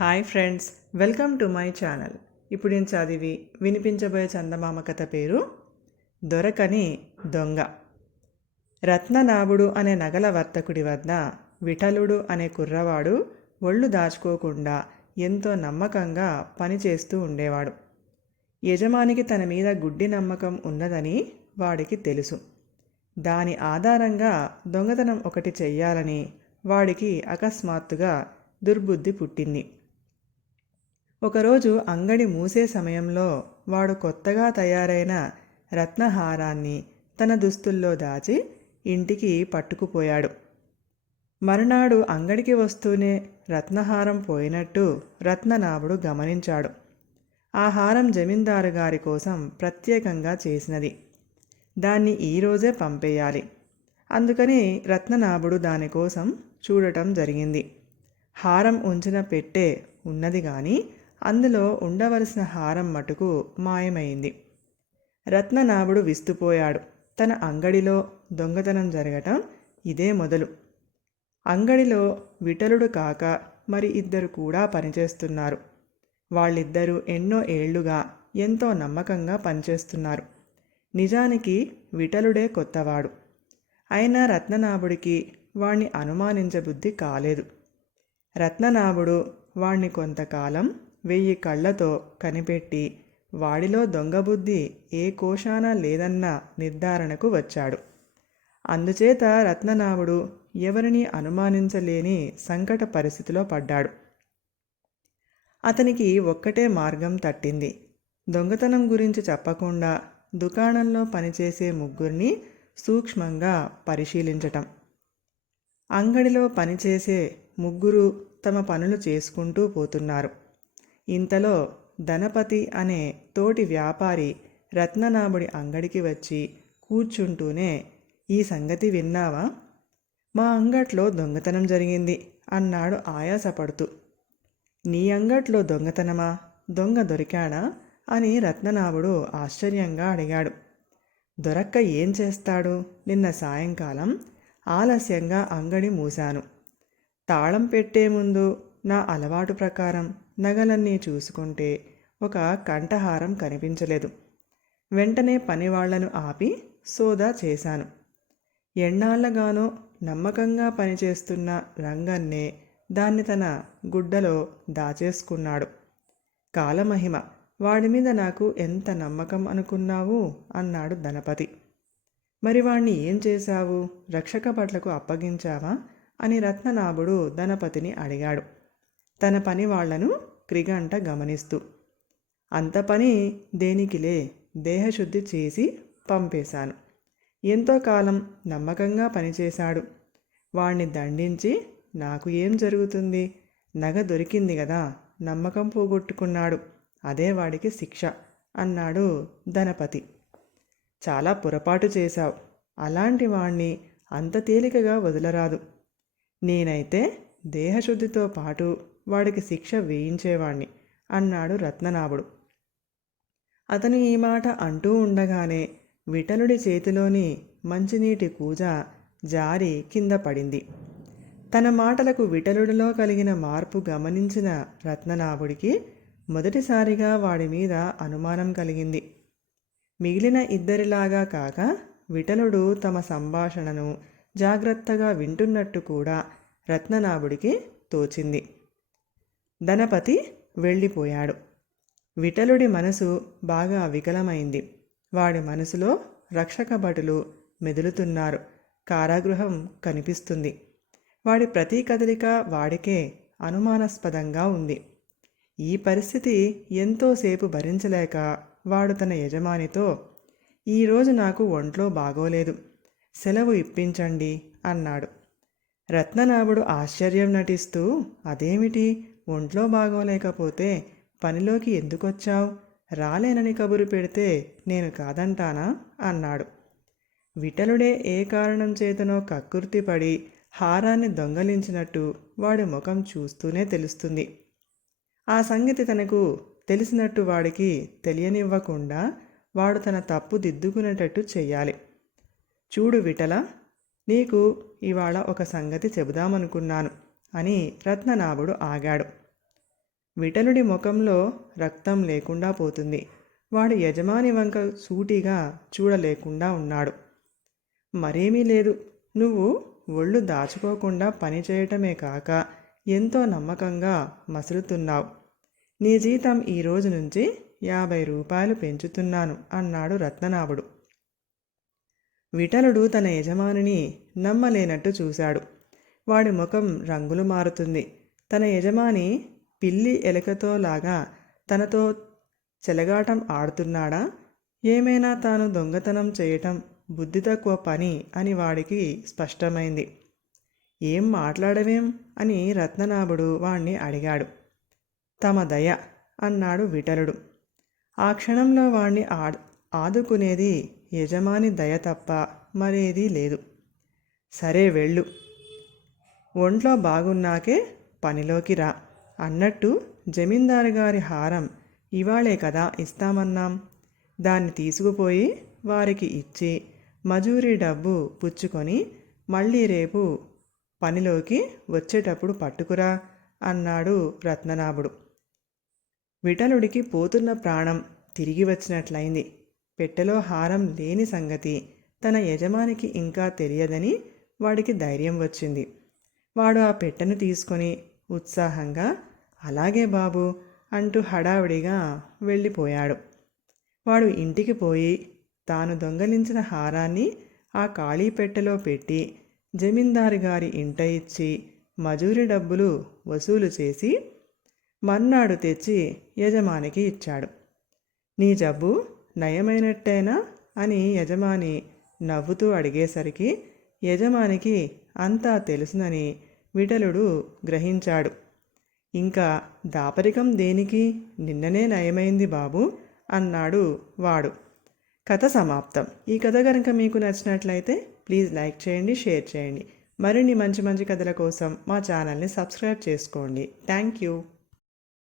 Hi friends welcome to my channel. ఇప్పుడు నేను చదివి వినిపించబోయే చందమామ కథ పేరు దొరకని దొంగ. రత్ననాభుడు అనే నగల వర్తకుడి వద్ద విఠలుడు అనే కుర్రవాడు ఒళ్ళు దాచుకోకుండా ఎంతో నమ్మకంగా పనిచేస్తూ ఉండేవాడు. యజమానికి తన మీద గుడ్డి నమ్మకం ఉన్నదని వాడికి తెలుసు. దాని ఆధారంగా దొంగతనం ఒకటి చెయ్యాలని వాడికి అకస్మాత్తుగా దుర్బుద్ధి పుట్టింది. ఒకరోజు అంగడి మూసే సమయంలో వాడు కొత్తగా తయారైన రత్నహారాన్ని తన దుస్తుల్లో దాచి ఇంటికి పట్టుకుపోయాడు. మరునాడు అంగడికి వస్తూనే రత్నహారం పోయినట్టు రత్ననాభుడు గమనించాడు. ఆ హారం జమీందారు గారి కోసం ప్రత్యేకంగా చేసినది. దాన్ని ఈరోజే పంపేయాలి. అందుకని రత్ననాభుడు దానికోసం చూడటం జరిగింది. హారం ఉంచిన పెట్టే ఉన్నది కానీ అందులో ఉండవలసిన హారం మటుకు మాయమైంది. రత్ననాభుడు విస్తుపోయాడు. తన అంగడిలో దొంగతనం జరగటం ఇదే మొదలు. అంగడిలో విఠలుడు కాక మరి ఇద్దరు కూడా పనిచేస్తున్నారు. వాళ్ళిద్దరూ ఎన్నో ఏళ్ళుగా ఎంతో నమ్మకంగా పనిచేస్తున్నారు. నిజానికి విఠలుడే కొత్తవాడు. అయినా రత్ననాభుడికి వాణ్ణి అనుమానించబుద్ధి కాలేదు. రత్ననాభుడు వాణ్ణి కొంతకాలం వెయ్యి కళ్ళతో కనిపెట్టి వాడిలో దొంగబుద్ధి ఏ కోశాన లేదన్న నిర్ధారణకు వచ్చాడు. అందుచేత రత్ననాభుడు ఎవరిని అనుమానించలేని సంకట పరిస్థితిలో పడ్డాడు. అతనికి ఒక్కటే మార్గం తట్టింది. దొంగతనం గురించి చెప్పకుండా దుకాణంలో పనిచేసే ముగ్గురిని సూక్ష్మంగా పరిశీలించటం. అంగడిలో పనిచేసే ముగ్గురు తమ పనులు చేసుకుంటూ పోతున్నారు. ఇంతలో ధనపతి అనే తోటి వ్యాపారి రత్ననాభుడి అంగడికి వచ్చి కూర్చుంటూనే ఈ సంగతి విన్నావా? మా అంగట్లో దొంగతనం జరిగింది అన్నాడు ఆయాసపడుతూ. నీ అంగట్లో దొంగతనమా? దొంగ దొరికాడా? అని రత్ననాభుడు ఆశ్చర్యంగా అడిగాడు. దొరక్క ఏం చేస్తాడు? నిన్న సాయంకాలం ఆలస్యంగా అంగడి మూశాను. తాళం పెట్టే ముందు నా అలవాటు ప్రకారం నగలన్నీ చూసుకుంటే ఒక కంఠహారం కనిపించలేదు. వెంటనే పనివాళ్ళను ఆపి సోదా చేశాను. ఎన్నాళ్ళగానో నమ్మకంగా పనిచేస్తున్న రంగన్నే దాన్ని తన గుడ్డలో దాచేసుకున్నాడు. కాలమహిమ వాడి మీద నాకు ఎంత నమ్మకం అనుకున్నావు? అన్నాడు ధనపతి. మరి వాణ్ణి ఏం చేశావు? రక్షక భట్లకు అప్పగించావా? అని రత్ననాభుడు ధనపతిని అడిగాడు. తన పని వాళ్ళను క్రిగంట గమనిస్తూ అంత పని దేనికిలే దేహశుద్ధి చేసి పంపేశాను. ఎంతో కాలం నమ్మకంగా పనిచేశాడు. వాణ్ణి దండించి నాకు ఏం జరుగుతుంది? నగ దొరికింది కదా నమ్మకం పోగొట్టుకున్నాడు. అదే వాడికి శిక్ష అన్నాడు ధనపతి. చాలా పొరపాటు చేశావు. అలాంటి వాణ్ణి అంత తేలికగా వదలరాదు. నేనైతే దేహశుద్ధితో పాటు వాడికి శిక్ష వేయించేవాణ్ణి అన్నాడు రత్ననాభుడు అతను ఈ మాట అంటూ ఉండగానే విఠలుడి చేతిలోని మంచినీటి కూజ జారి కింద పడింది. తన మాటలకు విఠలుడిలో కలిగిన మార్పు గమనించిన రత్ననాభుడికి మొదటిసారిగా వాడి మీద అనుమానం కలిగింది. మిగిలిన ఇద్దరిలాగా కాక విఠలుడు తమ సంభాషణను జాగ్రత్తగా వింటున్నట్టు కూడా రత్ననాభుడికి తోచింది. ధనపతి వెళ్ళిపోయాడు. విఠలుడి మనసు బాగా వికలమైంది. వాడి మనసులో రక్షక భటులు మెదులుతున్నారు. కారాగృహం కనిపిస్తుంది. వాడి ప్రతి కదలిక వాడికే అనుమానాస్పదంగా ఉంది. ఈ పరిస్థితి ఎంతోసేపు భరించలేక వాడు తన యజమానితో ఈరోజు నాకు ఒంట్లో బాగోలేదు. సెలవు ఇప్పించండి అన్నాడు. రత్ననాభుడు ఆశ్చర్యం నటిస్తూ అదేమిటి? ఒంట్లో బాగోలేకపోతే పనిలోకి ఎందుకొచ్చావు? రాలేనని కబురు పెడితే నేను కాదంటానా? అన్నాడు. విఠలుడే ఏ కారణం చేతనో కక్కుర్తిపడి హారాన్ని దొంగలించినట్టు వాడి ముఖం చూస్తూనే తెలుస్తుంది. ఆ సంగతి తనకు తెలిసినట్టు వాడికి తెలియనివ్వకుండా వాడు తన తప్పు దిద్దుకునేటట్టు చెయ్యాలి. చూడు విఠల నీకు ఇవాళ ఒక సంగతి చెబుదామనుకున్నాను అని రత్ననాభుడు ఆగాడు. విఠలుడి ముఖంలో రక్తం లేకుండా పోతుంది. వాడు యజమాని వంక సూటిగా చూడలేకుండా ఉన్నాడు. మరేమీ లేదు. నువ్వు ఒళ్ళు దాచుకోకుండా పని చేయటమే కాక ఎంతో నమ్మకంగా మసులుతున్నావు. నీ జీతం ఈ రోజు నుంచి యాభై రూపాయలు పెంచుతున్నాను అన్నాడు రత్ననాభుడు విఠలుడు తన యజమానిని నమ్మలేనట్టు చూశాడు. వాడి ముఖం రంగులు మారుతుంది. తన యజమాని పిల్లి ఎలకతోలాగా తనతో చెలగాటం ఆడుతున్నాడా? ఏమైనా తాను దొంగతనం చేయటం బుద్ధి తక్కువ పని అని వాడికి స్పష్టమైంది. ఏం మాట్లాడవేం? అని రత్ననాభుడు వాణ్ణి అడిగాడు. తమ దయ అన్నాడు విటలుడు ఆ క్షణంలో వాణ్ణి ఆడ్ ఆదుకునేది యజమాని దయ తప్ప మరేదీ లేదు. సరే వెళ్ళు. ఒంట్లో బాగున్నాకే పనిలోకి రా. అన్నట్టు జమీందారు గారి హారం ఇవాళే కదా ఇస్తామన్నాం. దాన్ని తీసుకుపోయి వారికి ఇచ్చి మజూరీ డబ్బు పుచ్చుకొని మళ్ళీ రేపు పనిలోకి వచ్చేటప్పుడు పట్టుకురా అన్నాడు రత్ననాభుడు. విఠలుడికి పోతున్న ప్రాణం తిరిగి వచ్చినట్లయింది. పెట్టెలో హారం లేని సంగతి తన యజమానికి ఇంకా తెలియదని వాడికి ధైర్యం వచ్చింది. వాడు ఆ పెట్టెను తీసుకొని ఉత్సాహంగా అలాగే బాబు అంటూ హడావిడిగా వెళ్ళిపోయాడు. వాడు ఇంటికి పోయి తాను దొంగలించిన హారాన్ని ఆ ఖాళీ పెట్టెలో పెట్టి జమీందారు గారి ఇంట ఇచ్చి మజూరి డబ్బులు వసూలు చేసి మర్నాడు తెచ్చి యజమానికి ఇచ్చాడు. నీ జబ్బు నయమైనట్టేనా? అని యజమాని నవ్వుతూ అడిగేసరికి యజమానికి అంతా తెలుసునని విఠలుడు గ్రహించాడు. ఇంకా దాపరికం దేనికి? నిన్ననే నయమైంది బాబు అన్నాడు వాడు. కథ సమాప్తం. ఈ కథ కనుక మీకు నచ్చినట్లయితే ప్లీజ్ లైక్ చేయండి షేర్ చేయండి. మరిన్ని మంచి మంచి కథల కోసం మా ఛానల్ని సబ్స్క్రైబ్ చేసుకోండి. Thank you.